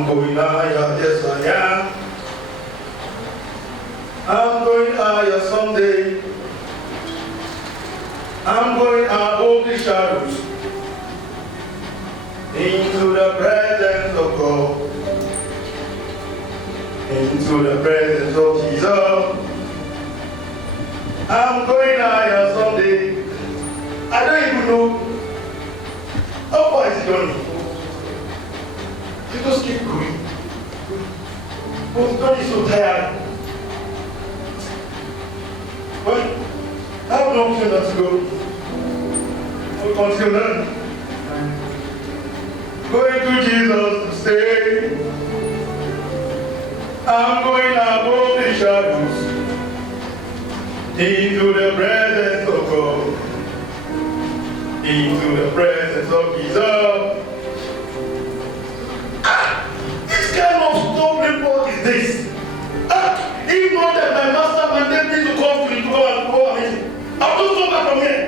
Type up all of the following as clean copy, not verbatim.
I'm going higher, yes I am. I'm going higher someday. I'm going above the shadows into the presence of God, into the presence of Jesus. I'm going higher someday. I don't even know how far is it going. You just keep going. But God is so tired. But I have no option not to go. I'll continue then. Going to Jesus to stay. I'm going above the shadows into the presence of God, into the presence of Jesus. This kind of stumbling block is this. If not that my master mandated me to come to go and meet, I'll just come back from here.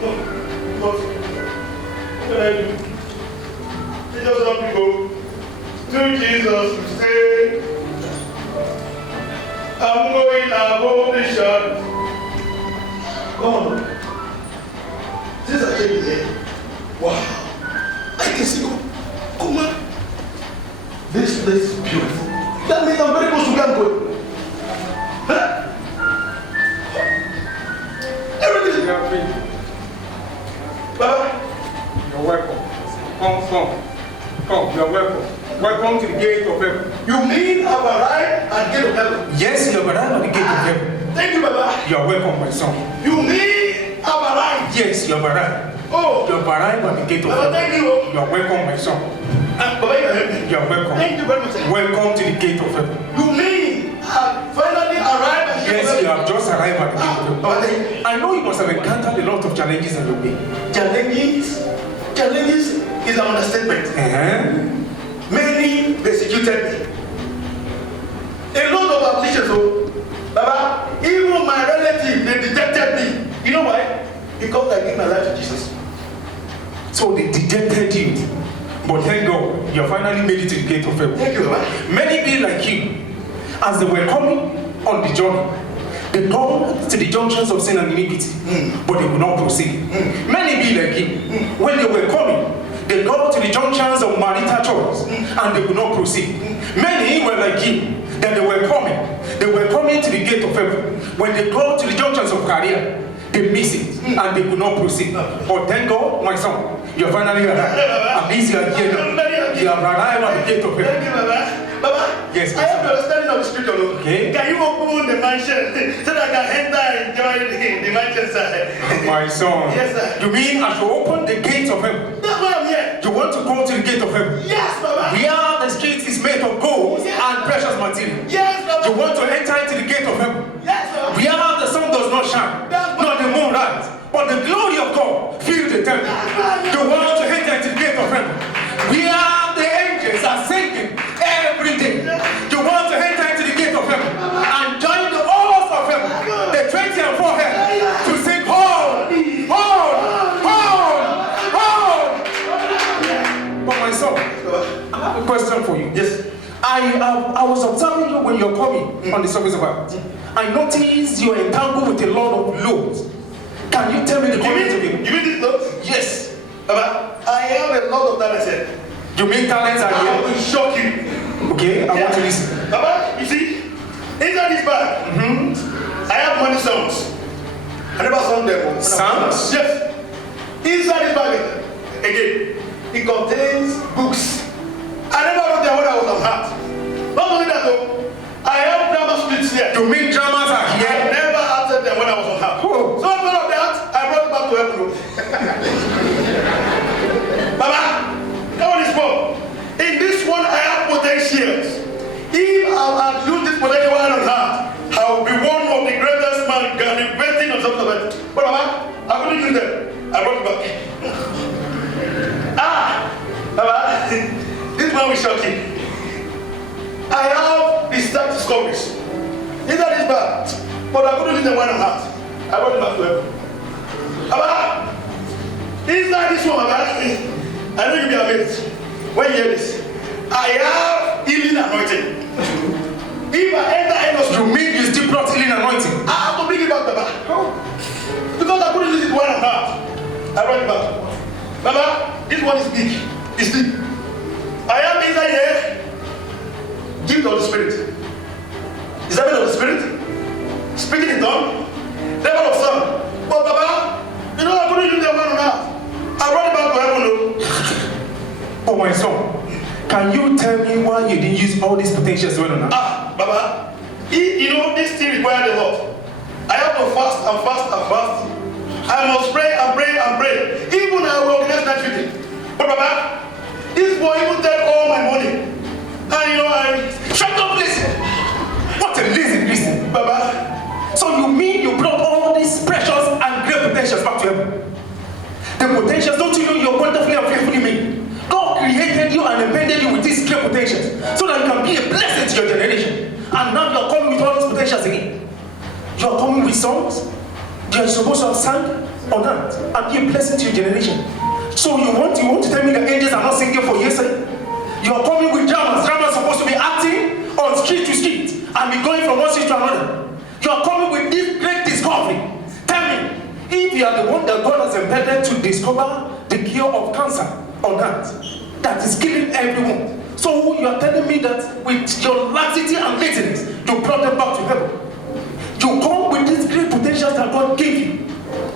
No, what can I do? I just have to go to Jesus to stay. I'm going above the shadows. Come on. This is actually there. Wow. I can see you. Come on. This place is beautiful. That means I'm very close to where I'm going. Huh? Everything is going. Baba. You're welcome. Come, you're welcome. Welcome to the gate of heaven. You mean I've arrived at the gate of heaven? Yes, you have arrived at the gate of heaven. Thank you, Baba. You are welcome, my son. You mean I've arrived? Yes, you have arrived. Oh. You have arrived at the gate of Baba, heaven. thank you. You are welcome, my son. Baba, you are helping. You are welcome. Thank you very much. Welcome to the gate of heaven. You mean I've finally arrived at the gate of heaven? Yes, you have just arrived at the gate of heaven. Baba, thank you. I know you must have encountered a lot of challenges on your way. Challenges is an understatement. Many persecuted me. A lot of afflictions, oh, Baba, even my relatives, they dejected me. You know why? Because I gave my life to Jesus. So they dejected you. But thank God, you have finally made it to the gate of heaven. Thank you, Baba. Many be like you, as they were coming on the journey, they come to the junctions of sin and iniquity, but they will not proceed. Many be like you, when they were coming, they go to the junctions of marital choice, and they will not proceed. Many were like you, that they were coming to the gate of heaven. When they go to the junctions of career, they miss it, and they will not proceed. But thank God, my son, you have finally arrived. At least you are here now. You have arrived at the gate of heaven. Thank you, Baba. Baba, yes, I have the understanding of the scripture. Okay. Can you open the mansion so that I can enter and enjoy the mansion, sir? My son. Yes, sir. You mean I should open the gates of heaven? That's why I'm here. You want to go to the gate of heaven? Yes, Baba. Where the street is made of gold Yes. and precious material. Yes, Baba. You want to enter into the gate of heaven? Yes, Baba. Where the sun does not shine, That's nor the moon rise, but the glory of God fill the temple. You want to enter into the gate of heaven? Where the angels are singing every day. You want to enter into the gate of heaven and join the host of heaven, the 20 and 4 heaven, to sing hold, hold, hold, hold. But my son, I have a question for you. Yes. I was observing you when you're coming on the surface of earth. I noticed you're entangled with a lot of loads. Can you tell me the content of it? You mean this note? Yes. Baba, I have a lot of talent, sir. You mean talents are I here? will shock you. Okay, I want to listen. Baba, you see, inside this bag, I have money songs. I never sung them. Songs? Yes. Inside this bag, again, it contains books. I never wrote them when I was on heart. Not only that though, I have drama scripts here. You mean dramas are I here? never acted them when I was on heart. Oh. So instead of that, I brought it back to heaven. Baba, that one is more. In this one, I have potentials. If I had used this potential while on heart, I would be one of the greatest man gallivanting on something like that. But Baba, I couldn't use them. I brought it back. Baba, this man will shock you. I have the stack discoveries. These are this bad, but I couldn't use them while on heart. I brought it back to heaven. Baba, inside this one, Baba, I know you'll be amazed when you hear this. I have healing anointing. If I enter any You mean you still brought healing anointing? I have to bring it back, Baba. How? Because I couldn't use it one and a half. I brought it back. Baba, this one is big. It's deep. I am inside here. Gift of the Spirit. Is that of the Spirit? Speaking in tongue. Level of sound. But Baba, you know I couldn't use them one and a half. I brought it back to heaven. Oh my son, can you tell me why you didn't use all these potentials well or not? Baba, you know this thing requires a lot. I have to fast and fast and fast. I must pray and pray and pray. Even I will organize that meeting. But Baba, this boy even take all my money. And you know I Shut up, listen! What a lazy Christian! Baba. So you mean you brought all these precious and great potentials back to heaven? The potentials, don't you know you're wonderfully and fearfully made? God created you and embedded you with these great potentials so that you can be a blessing to your generation. And now you're coming with all these potentials again. You're coming with songs you're supposed to have sung on that and be a blessing to your generation. So you want to tell me the angels are not singing for yesterday? You're coming with dramas. Dramas are supposed to be acting on street to street and be going from one street to another. You're coming with this great discovery. Tell me, if you are the one that God has embedded to discover the cure of cancer on that is killing everyone. So you are telling me that with your laxity and laziness, you brought them back to heaven. You come with these great potentials that God gave you,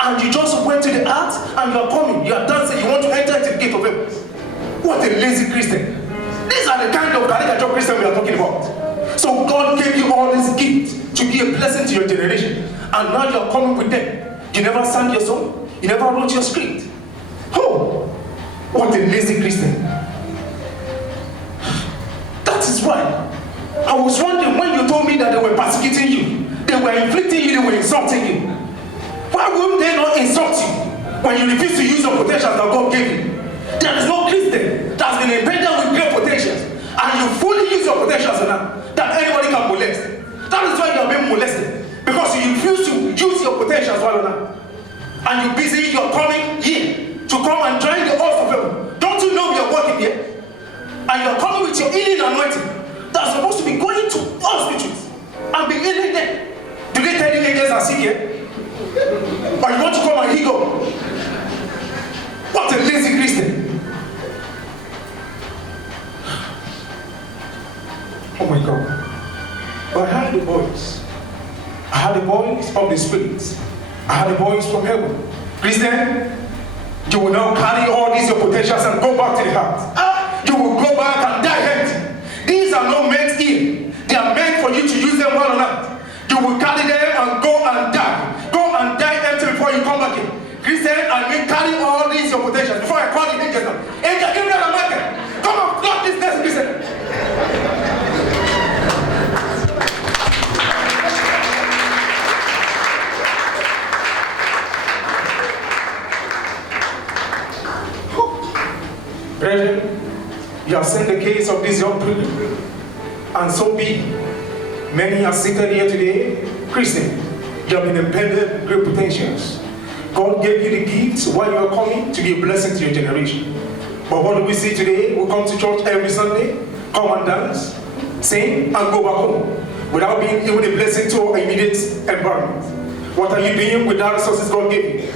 and you just went to the arts and you are coming, you are dancing, you want to enter into the gate of heaven. What a lazy Christian. These are the kind of caricature Christian we are talking about. So God gave you all these gifts to be a blessing to your generation, and now you are coming with them. You never sang your song, you never wrote your script. Oh, what a lazy Christian. That is why I was wondering when you told me that they were persecuting you, they were inflicting you, they were insulting you. Why wouldn't they not insult you when you refuse to use the potentials that God gave you? There is no Christian that has been embedded with great potentials and you fully use your potentials enough that anybody can molest. That is why you are being molested, because you refuse to use your potentials well enough. And you're busy, you're coming here to come and join the host of heaven. Don't you know we are working here? And you're coming with your healing anointing that's supposed to be going to hospitals and be healing them. Do they tell you angels are sick here? Or you want to come and heal God? What a lazy Christian. Oh my God. But I heard the voice. I heard the voice of the Spirit. I heard the voice from heaven. Christian, you will now carry all these your potentials and go back to the heart. You will go back and die empty. These are not meant here. They are meant for you to use them well or not. You will carry them and go and die. Go and die empty before you come back here. Christian, I will carry all these your potentials before I call the angels now. Angel, give me a market. Come on, block this next Christian. Brethren, you have seen the case of this young people, and so be. Many are seated here today, Christian. You have been embedded with great potentials. God gave you the gifts while you are coming to be a blessing to your generation. But what do we see today? We come to church every Sunday, come and dance, sing, and go back home without being even a blessing to our immediate environment. What are you doing with the resources God gave you?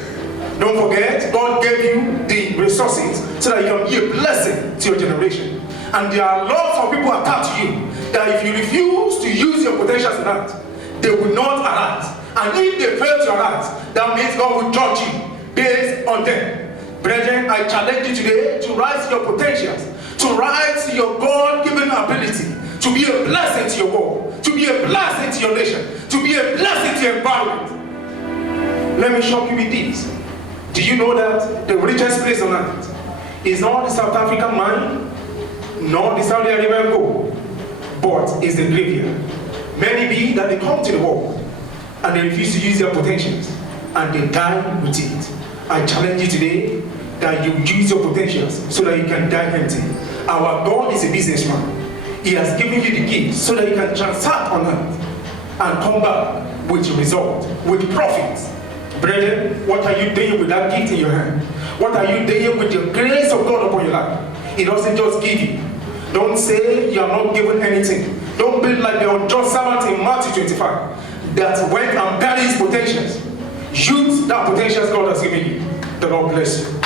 Don't forget, God gave you the resources so that you can be a blessing to your generation. And there are lots of people attached to you that if you refuse to use your potentials in that, they will not arise. And if they fail to arise, that means God will judge you based on them. Brethren, I challenge you today to rise your potentials, to rise your God-given ability, to be a blessing to your world, to be a blessing to your nation, to be a blessing to your environment. Let me shock you with this. Do you know that the richest place on earth is not the South African mine, nor the Saudi Arabian gold, but is the graveyard? Many be that they come to the world and they refuse to use their potentials and they die with it. I challenge you today that you use your potentials so that you can die empty. Our God is a businessman. He has given you the gift so that you can transact on earth and come back with result, with profits. Brethren, what are you doing with that gift in your hand? What are you doing with the grace of God upon your life? He doesn't just give you. Don't say you are not given anything. Don't be like the unjust servant in Matthew 25 that went and buried his potentials. Use that potentials God has given you. The Lord bless you.